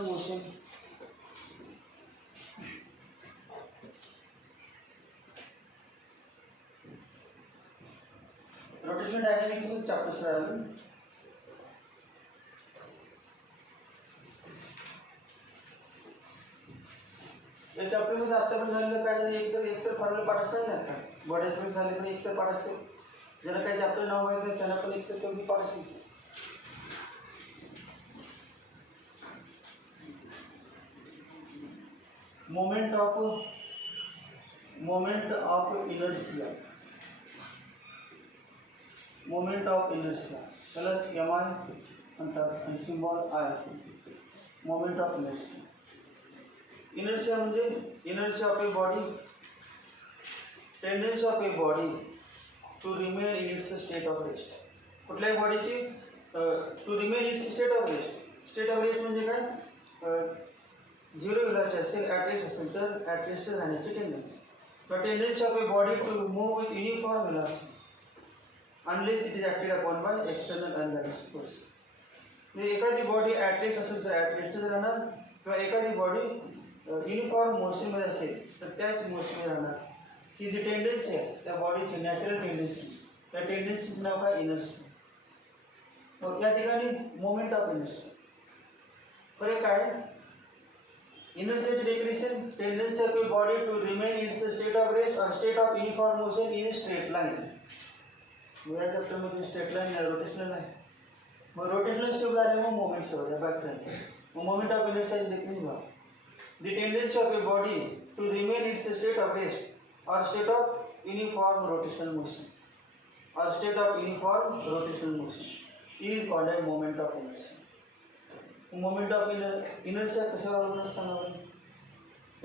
rotational motion. Rotational dynamics is chapter 7. या chapter मध्ये आतापर्यंत झालेलं काय झालं, एकतर फॉर्म्युला पाठ असतात ना, आता बॉडी झाले पण एकतर पाठ असते. ज्याला काही चॅप्टर नाव माहिती त्यांना पण एकतर कमी पाठ असेल. Moment of inertia, moment of inertia त्यालाच एम आय म्हणतात आणि सिम्बॉल आय असेल. Moment of inertia. इनर्शिया म्हणजे inertia of a body, tendency of a body to remain in its state of rest. कुठल्याही बॉडीची to remain its state of rest. State of rest म्हणजे काय, zero वेलाची असेल, at rest असेल तर at rest राहण्याची टेंडन्सी. किंवा tendency of a body to move with uniform velocity unless it is acted upon by external unbalanced force. म्हणजे एखादी बॉडी ॲट रेस्ट असेल तर ॲट रेस्टच राहणार, किंवा एखादी बॉडी युनिफॉर्म मोशनमध्ये असेल तर त्याच मोशनमध्ये राहणार. ही जी टेंडन्सी आहे त्या बॉडीची नॅचरल टेंडन्सी, त्या टेंडन्सीचं नाव काय, इनर्शिया. या ठिकाणी मोमेंट ऑफ इनर्शिया. फरक काय, इनर्शियाची definition, tendency of a body to remain in state of rest or state of uniform motion in straight line. या चॅप्टरमध्ये स्ट्रेट लाईन आहे, रोटेशनल आहे. मग रोटेशनल शिफ्ट झाले मग मोमेंट शिफ्ट आहे बॅक ट्रेंड. मग मोमेंट ऑफ इनर्शियाची डेफिनेशन बघा. The tendency of a body to remain in its state of rest or state of uniform rotational motion or state of uniform rotational motion is called a moment of inertia. Moment of inertia कशावर अवलंबून सांगावं.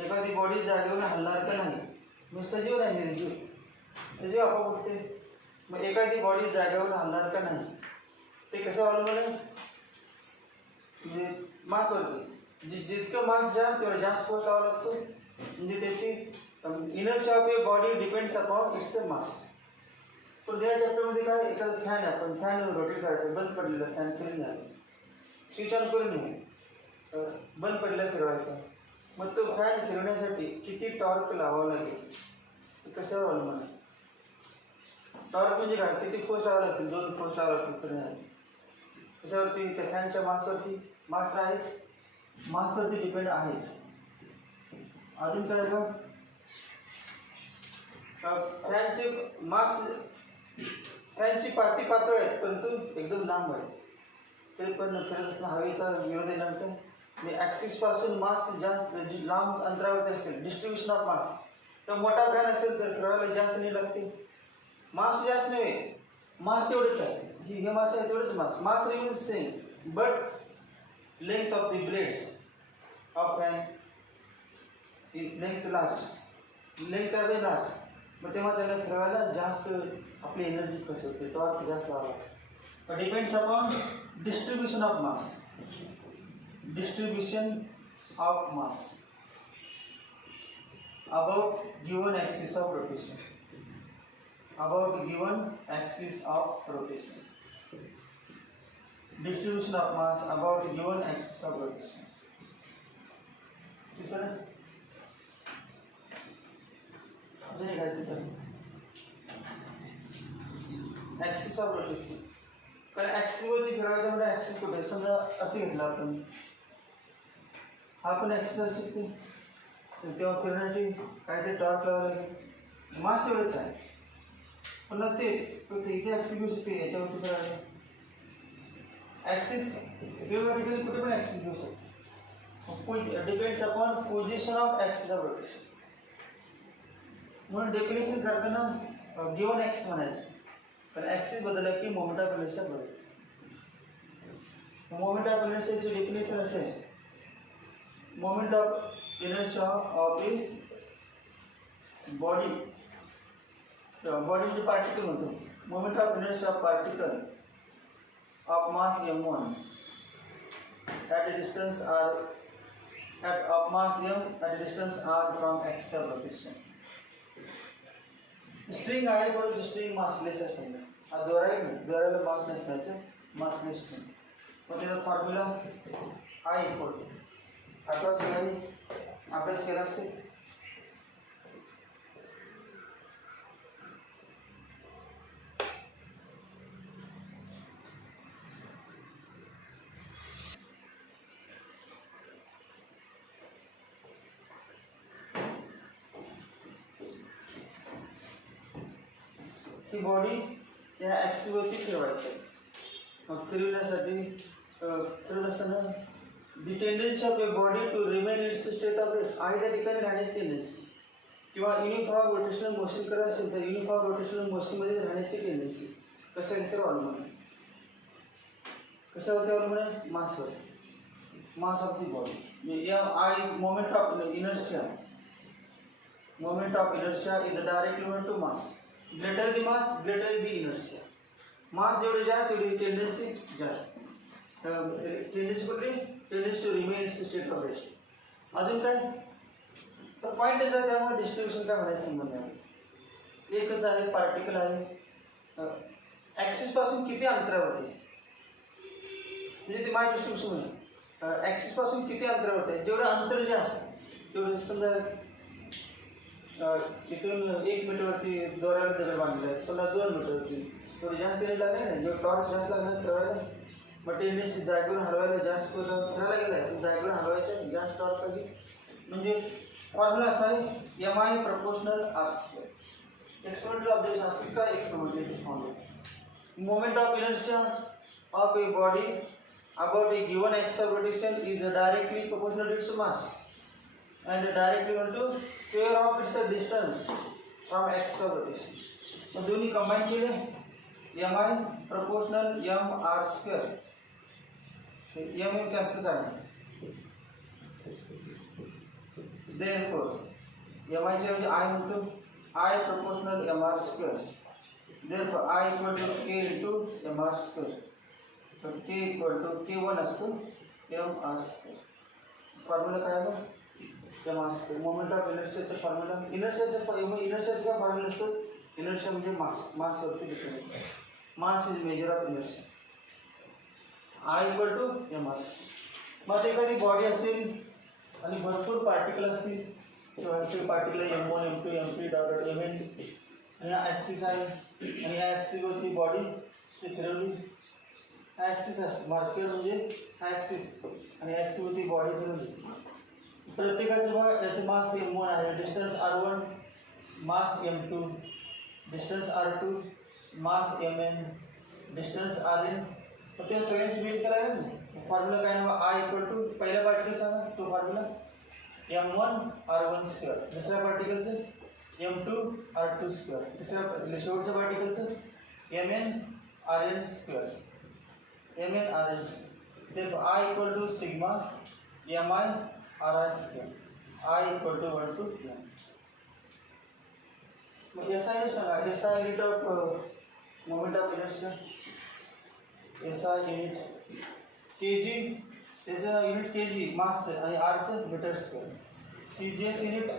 एखादी body जागेवर हलणार का नाही, मग सजीव नाही निर्जीव, सजीव आपोआप उठते. मग एखादी बॉडी जागेवर हलणार का नाही ते कशावर अवलंबून आहे, म्हणजे मासवरती. जितकं मास जास्त तेवढं जास्त फोर्स लावावा लागतो. म्हणजे त्याची inertia of a body depends upon its mass. पण या चॅप्टरमध्ये काय, एखादा फॅन आहे, आपण फॅन रोटेट करायचं, बंद पडलेला फॅन फिरून झाला, स्विच ऑन करून येऊ, बंद पडलेला फिरवायचा. मग तो फॅन फिरवण्यासाठी किती टॉर्क लावावा लागेल कशावर अवलंबून आहे. टॉर्क म्हणजे काय, किती फोर्स लावावा लागतील, 2 फोर्स लावावा लागतील फिरण्यासाठी. कशावरती, त्या फॅनच्या मासवरती. मास तर आहेच, मासवरती डिपेंड आहेच. अजून काय का, फॅनचे मास, फॅनची पाती पातळ आहे परंतु एकदम लांब आहे, ते पण फिरत असताना हवेचा विरोध येण्याचं. म्हणजे ॲक्सिसपासून मास जास्त लांब अंतरावरती असेल, डिस्ट्रीब्युशन ऑफ मास. तर मोठा फॅन असेल तर फिरवायला जास्त नाही लागते. मास जास्त नव्हे, मास तेवढेच आहे, हे मास आहे तेवढेच mass. Mass remains same but length of the blades of fan length large, length are very large. मग तेव्हा त्याला फिरवायला जास्त आपली एनर्जी कशी होते, टॉर्क जास्त लावा. Depends upon distribution of mass, distribution of mass about given axis of rotation, about given axis of rotation. Distribution of mass about given axis of rotation. तिसरं अजून एक आहे तिसरं, ॲक्सिस ऑफ रोटेशन. कारण ॲक्सिसवरती फिरवायचं म्हणजे ॲक्सिस कुठे, समजा असं घेतलं आपण, हा पण ॲक्सिस असू शकते, तेव्हा फिरण्याची काहीतरी टॉर्क लावावं लागेल. मास तेवढंच आहे पण तेच इथे ॲक्सिस घेऊ शकते, याच्यावरती फिरायला ॲक्सिस थिओरिटिकली कुठे पण ॲक्सिस घेऊ शकतो. Depends upon position of axis of rotation. म्हणून डेफिनेशन करताना गिवन ॲक्सिस म्हणायचं, कारण ॲक्सिस बदलला की मोमेंट ऑफ इनर्शिया बदलतो. मोमेंट ऑफ इनर्शियाची डेफिनेशन असेल, moment of inertia of a body, body म्हणजे पार्टिकल म्हणतो. Moment of inertia of particle of mass m1 at a distance r of mass m at a distance r from axis of rotation. String आहे परंतु string massless असेल. हा दोरा आहे ना, दोऱ्याला मास नसण्याचं, massless string. मग त्याचा फॉर्म्युला I इक्वल टू आठवा सगळ्यांनी अभ्यास केला असेल. ही बॉडी या ॲक्सिसवरती ठेवायची. मग फिरवण्यासाठी फिरत असताना the tendency of a body to remain its state of rest आहे त्या ठिकाणी राहण्याची टेंडन्सी, किंवा युनिफॉर्म रोटेशनल मोशन करत असेल तर युनिफॉर्म रोटेशनल मोशनमध्ये राहण्याची टेंडन्सी कशावर अवलंबून आहे? कशावरती अवलंबून आहे? मासवर. Mass of the body. M I is moment of inertia. Moment of inertia is direct equal to mass. Greater the mass greater the inertia. Mass जेवढे जास्त तेवढी टेंडन्सी जास्त. टेंडन्सी कुठली? Tendency to remain its state of rest. अजून काय? तर पॉईंटच आहे, त्यामुळे डिस्ट्रीब्युशन काय म्हणायचं संबंध आहे. एकच आहे, पार्टिकल आहे. ॲक्सिस पासून किती अंतरावरती, म्हणजे ते माय डिस्ट्रीब्युशन आहे. ॲक्सिस पासून किती अंतरावरती आहे, जेवढं अंतर जास्त तेवढं. समजा तिथून 1 मीटरवरती दोऱ्याला दगड बांधलेला आहे, समजा 2 मीटरवरती, थोडी जास्त एनर्जी लागली ना, जेव्हा टॉर्क जास्त लागणार फिरवायला, मग टेंडन्सी जागेवर हलवायला जास्त फिरायला गेला आहे, जागेवर हलवायचं जास्त टॉर्क पाहिजे. म्हणजे फॉर्म्युला असा आहे, M I proportional R square. Experimental objection असंच काय experimental formula. Moment of inertia of a body about a given axis of rotation is directly proportional to its mass and directly equal to square of its distance from axis of rotation. मग दोन्ही combine केले, M I proportional M R square. M M cancel झाले. Therefore M आयचे म्हणजे I म्हणतो, I proportional M R square. Therefore I equal to K into M R square. तर K equal to K1 असतो M R square. Formula काय आहे? M R square. Moment of इनर्शियाचा formula. इनर्शियाचा काय फॉर्म्युला असतो? इनर्शिया म्हणजे मास. मासवरती depend. Mass is measure of inertia. I equal to M R. मग एखादी बॉडी असेल आणि भरपूर पार्टिकल असतील, किंवा particle M1 M2 M3 dot M आणि हा ॲक्सिस आहे, आणि या ॲक्सिसवरती बॉडी फिरवली. ॲक्सिस असते, मार्कर म्हणजे ॲक्सिस, आणि ॲक्सिसवरती बॉडी फिरवली. प्रत्येकाचं याचं मास M1 आहे, डिस्टन्स R1, मास M2, डिस्टन्स R2, मास Mn, डिस्टन्स Rn. मग त्या सगळ्यांची बेस करायला ना फॉर्म्युला काय ना, आय इक्वल टू पहिल्या पार्टिकल सांगा तो फॉर्म्युला M1 R1 स्क्वेअर. दुसऱ्या पार्टिकलचं M2 R2 स्क्वेअर. तिसऱ्या शेवटच्या पार्टिकलचं Mn Rn square. Mn Rn square. Therefore I equal to sigma Mi Ri square. I equal to 1 to m. मग SI सांगा. SI unit of moment of inertia. SI unit kg, त्याचं unit kg mass आणि R चं metre square. CGS unit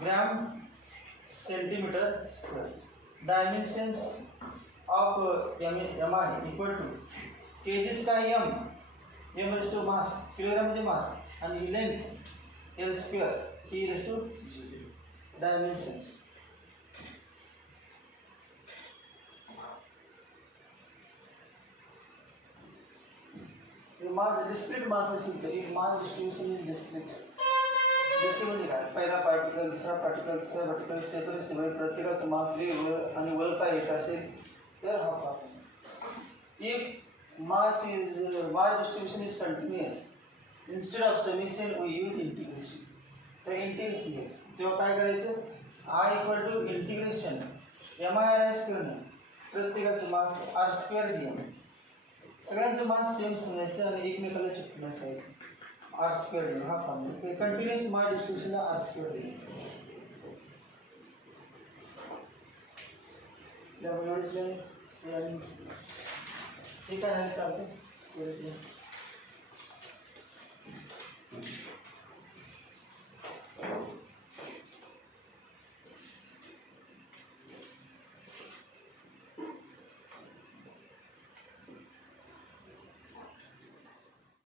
gram centimetre square. Dimensions of MI equal to kg काय m, m raise to mass, किलोग्राम म्हणजे मास, आणि length l square, e raise to dimensions. Mass discrete mass असेल तरी mass distribution is discrete. Discrete म्हणजे काय? पहिला पार्टिकल, दुसरा पार्टिकल, तिसरा पार्टिकल, सेपरेट सेपरेट, प्रत्येकाचं मास वेगवेगळं आणि वळता येत असेल तर हा formula. If mass distribution is continuous, instead of summation we use integration. तर इंटिग्रेशन घ्यायचं, तेव्हा काय करायचं? I equal to integration MI square, प्रत्येकाचं मास R स्क्वेअर घ्या. सगळ्यांचं मास सेम समजायचं आणि एकमेकाला चिपकून असायचं. R स्क्वेअर हा फॉर्म्युला. कंटिन्युअस मास डिस्ट्रीब्युशनला R स्क्वेअर घ्या. ठीक आहे, चालतं.